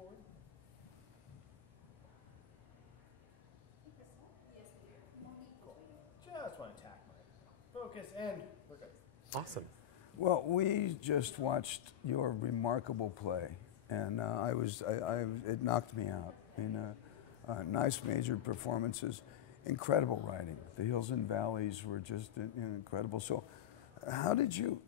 forward. Cool. Just want to tack my focus and we're good. Awesome. Well, we just watched your remarkable play, and it knocked me out. I mean, nice major performances, incredible writing. The hills and valleys were just incredible. So, how did you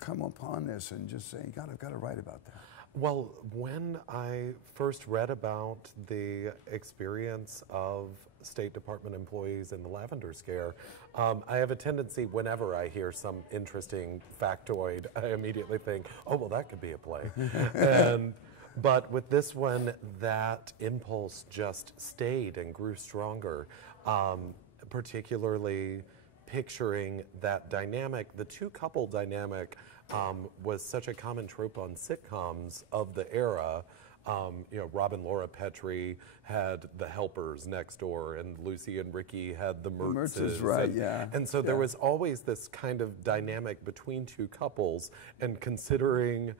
come upon this and just say, God, I've got to write about that? Well, when I first read about the experience of State Department employees in the Lavender Scare, I have a tendency, whenever I hear some interesting factoid, I immediately think, oh, well, that could be a play. But with this one, that impulse just stayed and grew stronger, particularly picturing that dynamic, the two-couple dynamic was such a common trope on sitcoms of the era. Rob and Laura Petrie had the helpers next door, and Lucy and Ricky had the Mertzes. Right, yeah. And so there was always this kind of dynamic between two couples, and considering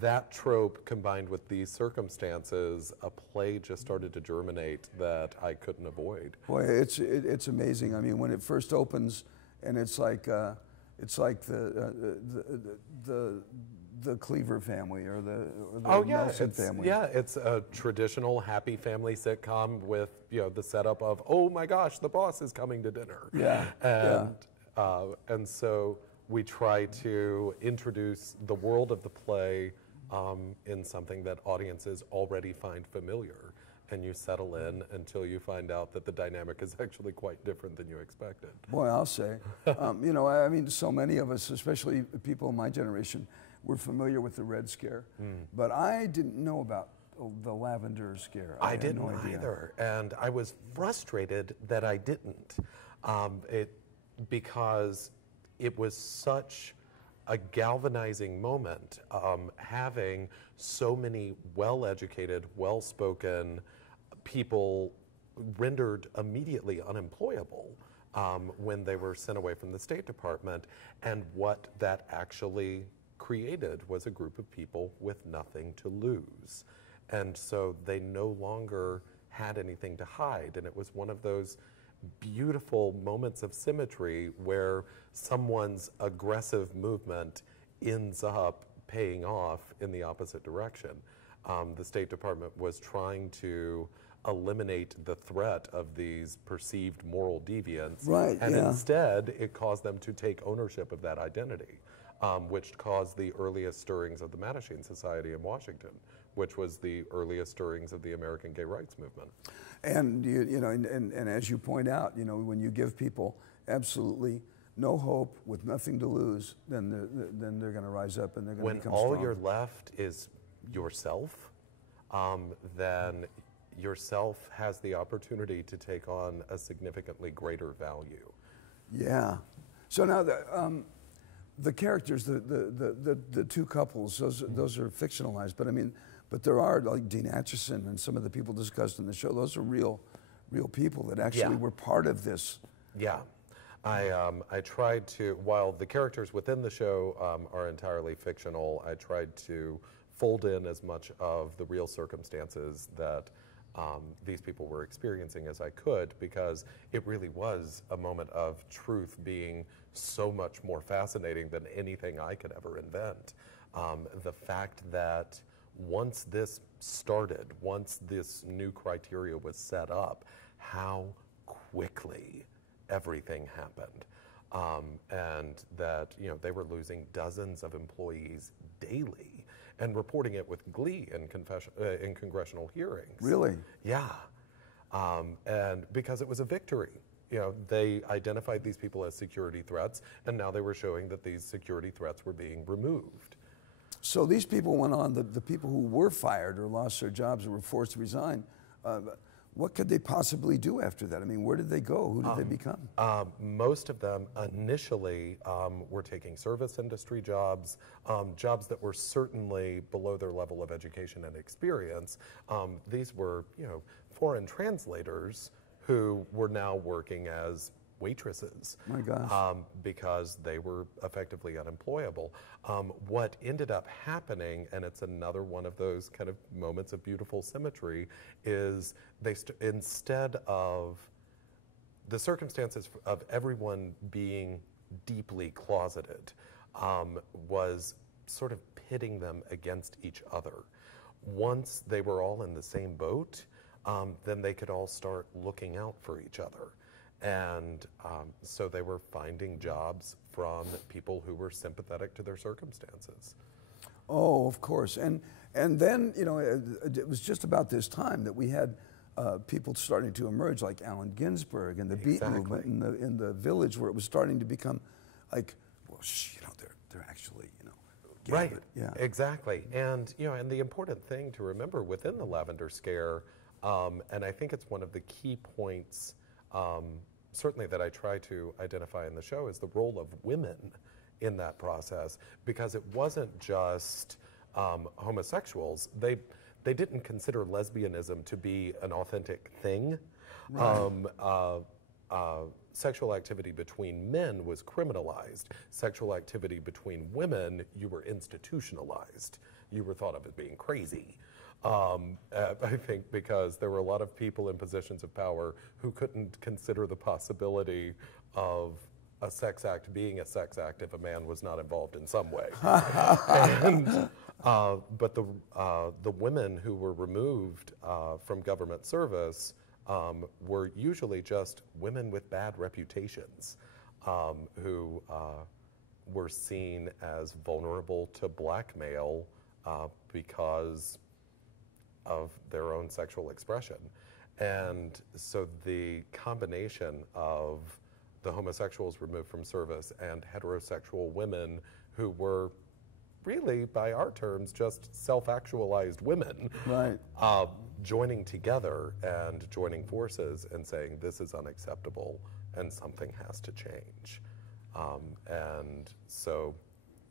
that trope combined with these circumstances, a play just started to germinate that I couldn't avoid. Boy, it's amazing. I mean, when it first opens, and it's like the Cleaver family or the Nelson family. Yeah, it's a traditional happy family sitcom with the setup of, oh my gosh, the boss is coming to dinner. Yeah, and so we try to introduce the world of the play in something that audiences already find familiar, and you settle in until you find out that the dynamic is actually quite different than you expected. Boy, I'll say. I mean, so many of us, especially people in my generation, were familiar with the Red Scare, but I didn't know about the Lavender Scare. I didn't either, and I was frustrated that I didn't, because it was such a galvanizing moment, having so many well-educated, well-spoken people rendered immediately unemployable when they were sent away from the State Department, and what that actually created was a group of people with nothing to lose. And so they no longer had anything to hide, and it was one of those beautiful moments of symmetry where someone's aggressive movement ends up paying off in the opposite direction. The State Department was trying to eliminate the threat of these perceived moral deviants, and instead it caused them to take ownership of that identity, which caused the earliest stirrings of the Mattachine Society in Washington, which was the earliest stirrings of the American gay rights movement. And and as you point out, when you give people absolutely no hope with nothing to lose, then they're going to rise up and they're going to become strong. When all you're left is yourself, then yourself has the opportunity to take on a significantly greater value. Yeah. So now the characters, the two couples, those are fictionalized, but there are, like Dean Acheson and some of the people discussed in the show, those are real people that actually were part of this. Yeah. I tried to, while the characters within the show are entirely fictional, I tried to fold in as much of the real circumstances that these people were experiencing as I could, because it really was a moment of truth being so much more fascinating than anything I could ever invent. The fact that once this started, once this new criteria was set up, how quickly everything happened. And that they were losing dozens of employees daily and reporting it with glee in congressional hearings. Really? Yeah. And because it was a victory. They identified these people as security threats, and now they were showing that these security threats were being removed. So these people went on, the people who were fired or lost their jobs or were forced to resign, what could they possibly do after that? I mean, where did they go? Who did they become? Most of them initially were taking service industry jobs, jobs that were certainly below their level of education and experience. These were, foreign translators who were now working as waitresses. My gosh. Because they were effectively unemployable. What ended up happening, and it's another one of those kind of moments of beautiful symmetry, is instead of the circumstances of everyone being deeply closeted, was sort of pitting them against each other. Once they were all in the same boat, then they could all start looking out for each other. And so they were finding jobs from people who were sympathetic to their circumstances. Oh, of course. And then, you know, it was just about this time that we had people starting to emerge, like Allen Ginsberg and the Beat movement in the Village, where it was starting to become like, well, you know, they're actually, you know, right. Yeah. Exactly. And, you know, and the important thing to remember within the Lavender Scare, and I think it's one of the key points, certainly that I try to identify in the show, is the role of women in that process, because it wasn't just homosexuals. They didn't consider lesbianism to be an authentic thing. Right. Sexual activity between men was criminalized. Sexual activity between women, you were institutionalized. You were thought of as being crazy. I think because there were a lot of people in positions of power who couldn't consider the possibility of a sex act being a sex act if a man was not involved in some way. But the women who were removed from government service were usually just women with bad reputations who were seen as vulnerable to blackmail because of their own sexual expression. And so the combination of the homosexuals removed from service and heterosexual women who were really, by our terms, just self-actualized women, Right. Joining together and joining forces and saying this is unacceptable and something has to change. And so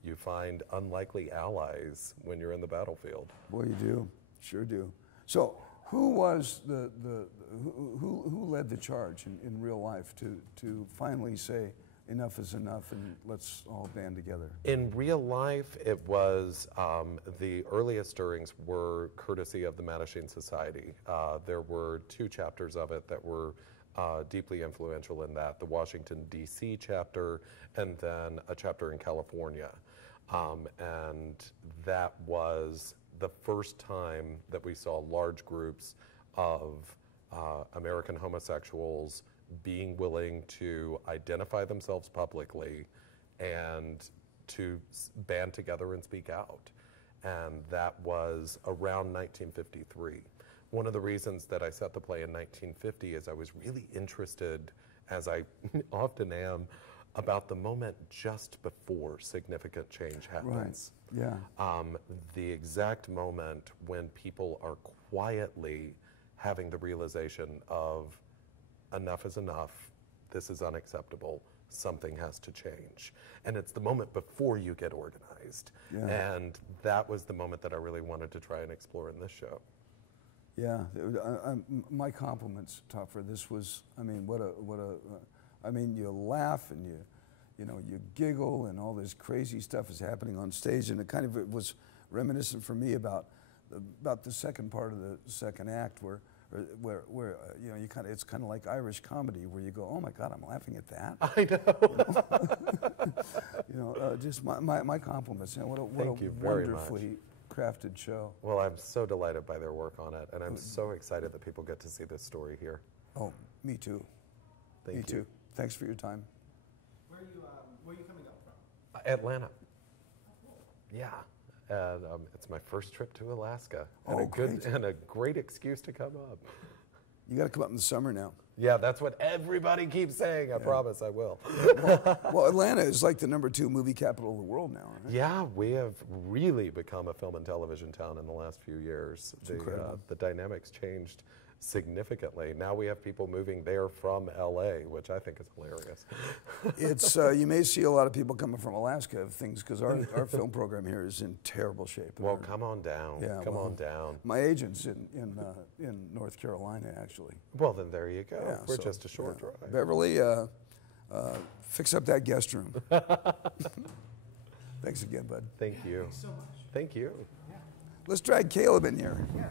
you find unlikely allies when you're in the battlefield. Boy, you do. Sure do. So who was who led the charge in real life to finally say enough is enough and let's all band together? In real life, it was the earliest stirrings were courtesy of the Mattachine Society. There were 2 chapters of it that were deeply influential in that, the Washington, D.C. chapter, and then a chapter in California. And that was the first time that we saw large groups of American homosexuals being willing to identify themselves publicly and to band together and speak out. And that was around 1953. One of the reasons that I set the play in 1950 is I was really interested, as I often am, about the moment just before significant change happens. Right. Yeah. The exact moment when people are quietly having the realization of enough is enough, this is unacceptable, something has to change. And it's the moment before you get organized. Yeah. And that was the moment that I really wanted to try and explore in this show. Yeah, my compliments, Topher. This was, I mean, I mean, you laugh and you know, you giggle and all this crazy stuff is happening on stage, and it was reminiscent for me about the second part of the second act where you know, it's kind of like Irish comedy where you go, oh my God, I'm laughing at that. I know. You know, just my compliments. You know, what a wonderfully crafted show. Well, I'm so delighted by their work on it, and I'm so excited that people get to see this story here. Oh, me too. Thank you. Me too. Thanks for your time. Where are you coming up from? Atlanta. Oh, cool. Yeah. And it's my first trip to Alaska. Oh, great. And a great excuse to come up. You got to come up in the summer now. Yeah, that's what everybody keeps saying. I promise I will. Well, Atlanta is like the #2 movie capital of the world now, right? Yeah, we have really become a film and television town in the last few years. Incredible. The dynamics changed significantly. Now we have people moving there from LA, which I think is hilarious. It's you may see a lot of people coming from Alaska of things because our film program here is in terrible shape. Well, come on down. Yeah, come on down. My agent's in North Carolina, actually. Well, then there you go. Yeah, We're so, just a short drive. Beverly, fix up that guest room. Thanks again, bud. Thank you. So much. Thank you. Let's drag Caleb in here. Yeah.